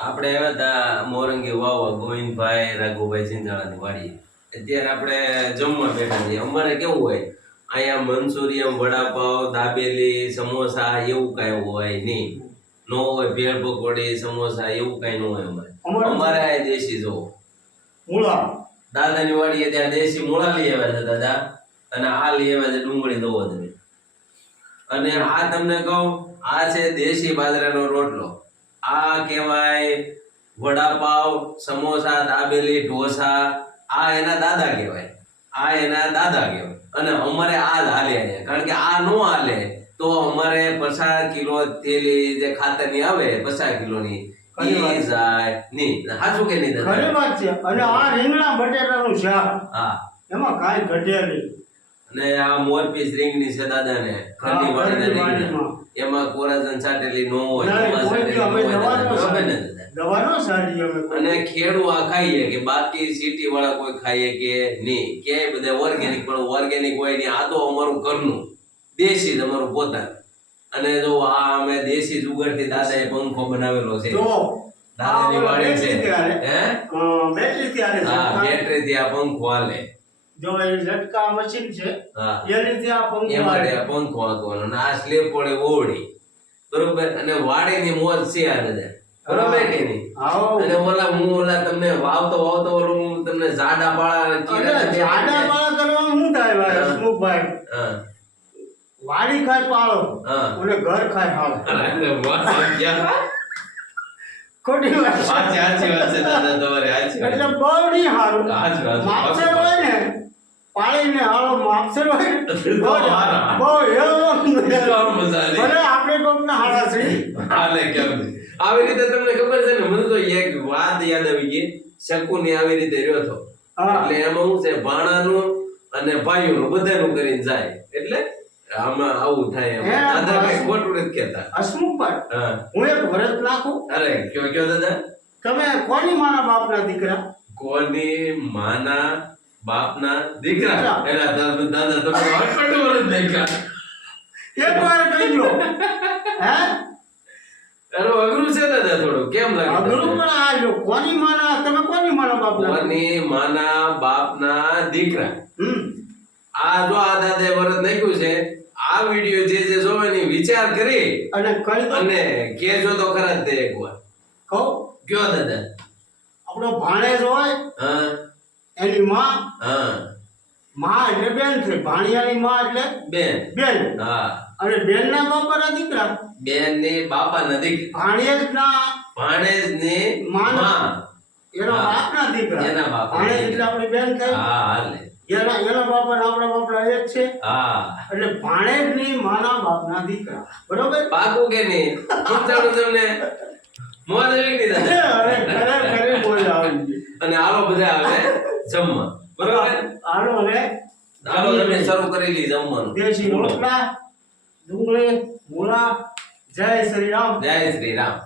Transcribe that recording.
આપણે આવ્યા હતા મોરંગી વાવા ગોવિંદભાઈ રાઘુભાઈ સિંધાળાની વાડી. અત્યારે આપણે જમવા બેઠા છીએ. અમારે કેવું હોય અહીંયા મંચુરિયમ, વડાપાવ, દાબેલી, સમોસા એવું કાંઈ હોય નહીં. નો હોય ભેળ પકોડી, સમોસા એવું કાંઈ ન હોય અમારે આ દેશી જો મૂળા દાદાની વાડીએ ત્યાં દેશી મૂળા લઈ આવ્યા છે દાદા, અને આ લઈ આવ્યા છે ડુંગળી દો તમે. અને આ તમને કહું, આ છે દેશી બાજરાનો રોટલો. આ કહેવાય વડાપાવ, સમોસા, દાબેલી, ઢોસા. આ એના દાદા કહેવાય, આ એના દાદા કહેવાય. અને અમારે આ જ હાલે છે, કારણ કે આ નો હાલે તો અમારે 50 કિલો થેલી જે ખાતરની આવે 50 કિલોની જાય નહીં. સાચું કે નહીં દાદા? ખરી વાત છે. અને આ રીંગણા બટેટાનું શાક, હા, એમાં કાંઈ ઘટે નહીં. અને આ મોરપીસ રીંગણી છે દાદાને, ઘરની વાડીના રીંગણા, એમાં કોરાજન છાટેલી નો હોય, દવાનો સારી અમે. અને ખેડૂ આ ખાઈએ કે બાકી સિટી વાળા કોઈ ખાઈએ કે નહીં, કે બધા ઓર્ગેનિક, પણ ઓર્ગેનિક હોય નહીં. આ તો અમારું ઘરનું દેશી જ, અમારું પોતાનું. અને જો આ અમે દેશી જુગાડથી દાદાએ પંખો બનાવેલો છે, દાદાની વાડી છે. હે, બેટરી થી હા, બેટરી થી આ પંખો હાલે. જો એ ઝટકા મશીન છે, હા, એ રીતે આ પંખો એમાં આ પંખો હાંકવાનો. અને આ સ્લેબ પડે ઓવડી, બરોબર. અને વાડીની મોજ છે આ દાદા, બરોબર કે નહીં? અને ઓલા તમને વાવતો ઓલું તમને જાડા પાળા કરવાનું શું થાય ભાઈ હસમુખભાઈ? હા, વાડી ખાય પાળો અને ઘર ખાય હાલ. ખોટી વાત છે. સાચી વાત છે દાદા તમારી, સાચી વાત. એટલે બહુ નહીં હારું. સાચી વાત. માપસર હોય ને પાળીને હાલો, માપસર હોય બહુ હેલો મજા આવે. ભલે આપણે કોકના હારા છે. હાલે કેમ નહીં? આવી રીતે તમને ખબર છે ને, મને તો એક વાત યાદ આવી ગઈ. શકુની આવી રીતે રહ્યો હતો, એટલે એમાં શું છે, ભાણાનું અને ભાઈઓનું બધાનું કરીને જાય. એટલે આમાં આવું થાય. દાદા કઈ ખોટું નથી કહેતા. હસમુખભાઈ, હા, હું એક વ્રત નાખું. અરે કયો દાદા? તમે કોની માના બાપના દીકરા? કોની માના બાપના દીકરા? એલા દાદા તમે અટપટું વરસ નાખ્યા. એક વાર કહીજો. હે, અરે અઘરું છે દાદા થોડું, કેમ લાગે? અઘરું પણ આ જો કોની માના, તમે કોની માના બાપના? કોની માના બાપના દીકરા. આ જો આ દાદાએ વરસ નાખ્યું છે. આ વિડિયો જે જે જોવે ને વિચાર કરી અને કઈ દો અને કેજો તો ખરા જ તે એકવાર. કહો કયો દાદા? આપણો ભાણેજ હોય, હા, એની માં, હા, માં એટલે બેન થઈ, ભાણિયાની માં એટલે બેન. બેન. હા, અને બેન ના બાપાના દીકરા, બેન ની બાપાના દીકરા. ભાણેજ ના ભાણેજ ની માં, એના બાપના દીકરા. એના બાપના ભાણેજ એટલે આપણી બેન થઈ. હા, હાલે. એના બાપા ને આપણા બાપના એક છે. હા, એટલે ભાણેજ ની માના બાપના દીકરા. બરોબર? પાકું કે નહીં? પૂછાડું તમને મોજ આવી ગઈ દાદા. અરે ખરે બોલ આવી ગઈ. અને આલો બધા આવે જમવા, બરોબર? આનો હવે આલો તમે શરૂ કરી લી જમવાનું. દેશી રોટલા, ડુંગળી, મૂળા. જય શ્રી રામ. જય શ્રી રામ.